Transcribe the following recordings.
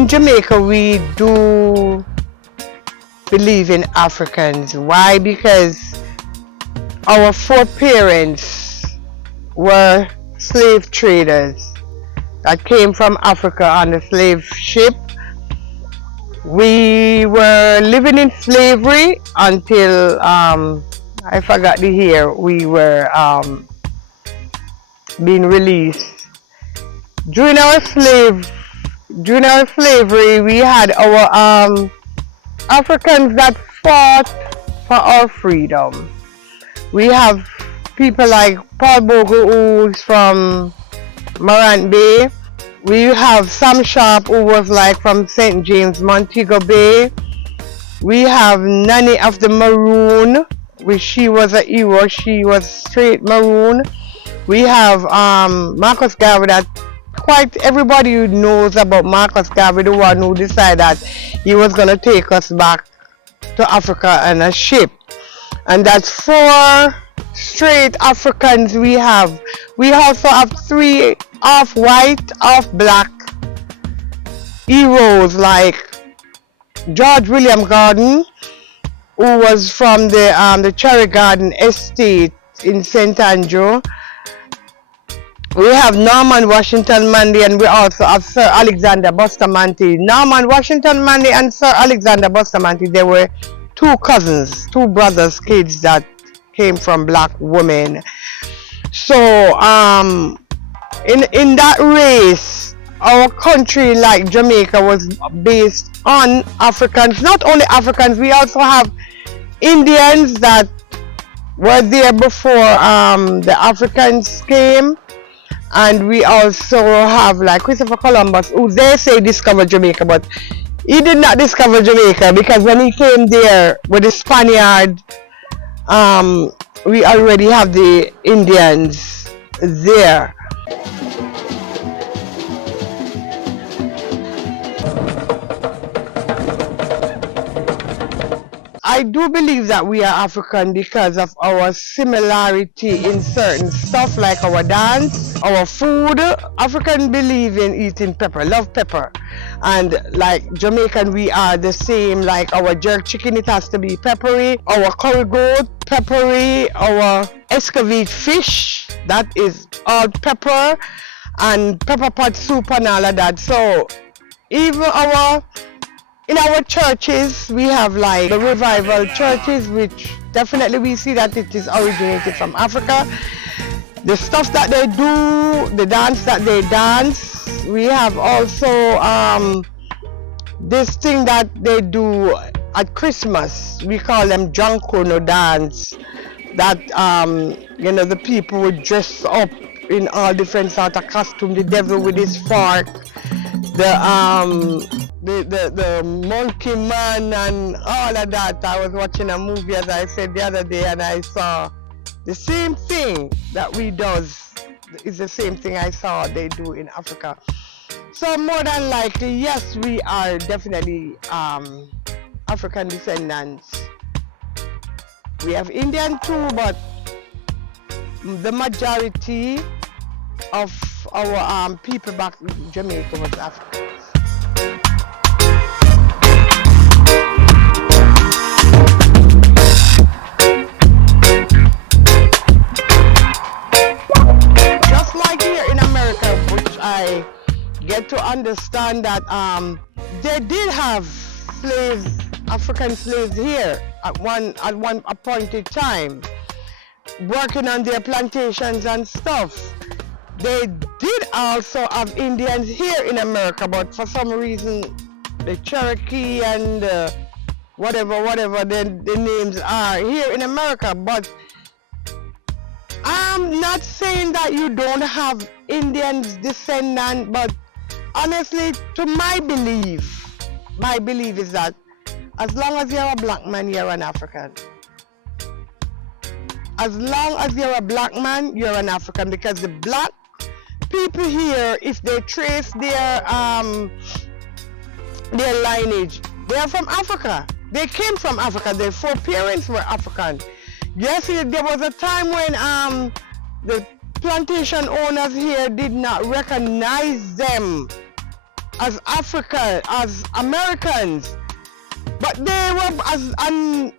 in Jamaica, we do believe in Africans. Why? Because our foreparents were slave traders that came from Africa on the slave ship. We were living in slavery until I forgot the year we were being released. During our slavery, we had our Africans that fought for our freedom. We have people like Paul Bogle, who's from Morant Bay. We have Sam Sharp, who was like from St. James, Montego Bay. We have Nanny of the Maroon, which she was a hero. She was straight maroon. We have Marcus Garvey, that quite everybody knows about Marcus Garvey, the one who decided that he was going to take us back to Africa on a ship. And that's 4 straight Africans we have. We also have 3 half white, half black heroes like George William Gordon, who was from the Cherry Garden Estate in St. Andrew. We have Norman Washington Mandy, and we also have Sir Alexander Bustamante. Norman Washington Mandy and Sir Alexander Bustamante, they were 2 cousins, 2 brothers, kids that came from black women. So in that race, our country like Jamaica was based on Africans. Not only Africans, we also have Indians that were there before the Africans came. And we also have like Christopher Columbus, who they say discovered Jamaica, but he did not discover Jamaica, because when he came there with the Spaniard, we already have the Indians there. I do believe that we are African because of our similarity in certain stuff like our dance, our food. African believe in eating pepper, love pepper. And like Jamaican, we are the same, like our jerk chicken, it has to be peppery. Our curry goat, peppery. Our escovite fish, that is all pepper. And pepper pot soup and all of that. So even in our churches, we have like the revival churches, which definitely we see that it is originated from Africa. The stuff that they do, the dance that they dance. We have also this thing that they do at Christmas. We call them Jankono dance. That you know, the people would dress up in all different sort of costume. The devil with his fork. The monkey man and all of that. I was watching a movie, as I said the other day, and I saw the same thing that we does is the same thing I saw they do in Africa. So more than likely, yes, we are definitely African descendants. We have Indian too, but the majority of our people back in Jamaica was Africans. Just like here in America, which I get to understand that they did have slaves, African slaves here at one appointed time, working on their plantations and stuff. They did also have Indians here in America, but for some reason the Cherokee and whatever the names are here in America. But I'm not saying that you don't have Indians descendant, but honestly, to my belief is that as long as you're a black man, you're an African. As long as you're a black man, you're an African, because the black people here, if they trace their lineage, they are from Africa. They came from Africa. Their foreparents were African. Yes, there was a time when the plantation owners here did not recognize them as Africa, as Americans, but they were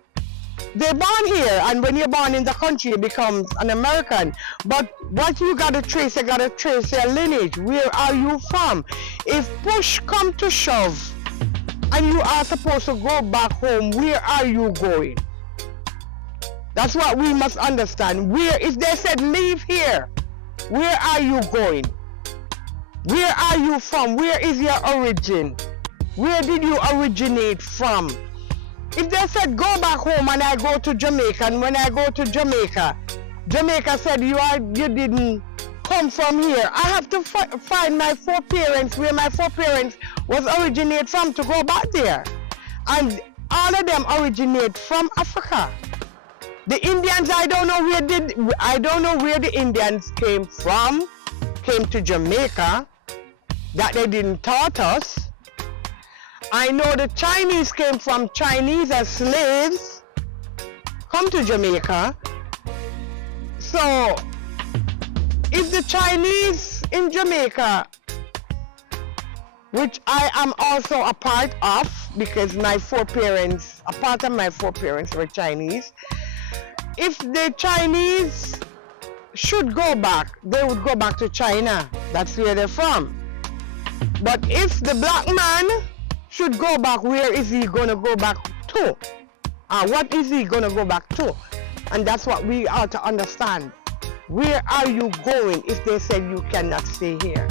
they're born here, and when you're born in the country, you become an American. But what you gotta trace your lineage. Where are you from? If push come to shove, and you are supposed to go back home, where are you going? That's what we must understand. Where, if they said leave here, where are you going? Where are you from? Where is your origin? Where did you originate from? If they said go back home and I go to Jamaica, and when I go to Jamaica, Jamaica said you didn't come from here, I have to find my foreparents, where my foreparents was originate from, to go back there. And all of them originate from Africa. The Indians, I don't know where the Indians came from, came to Jamaica, that they didn't taught us. I know the Chinese came from Chinese as slaves, come to Jamaica. So, if the Chinese in Jamaica, which I am also a part of, because a part of my foreparents were Chinese, if the Chinese should go back, they would go back to China. That's where they're from. But if the black man should go back, where is he going to go back to? What is he going to go back to? And that's what we ought to understand. Where are you going if they said you cannot stay here?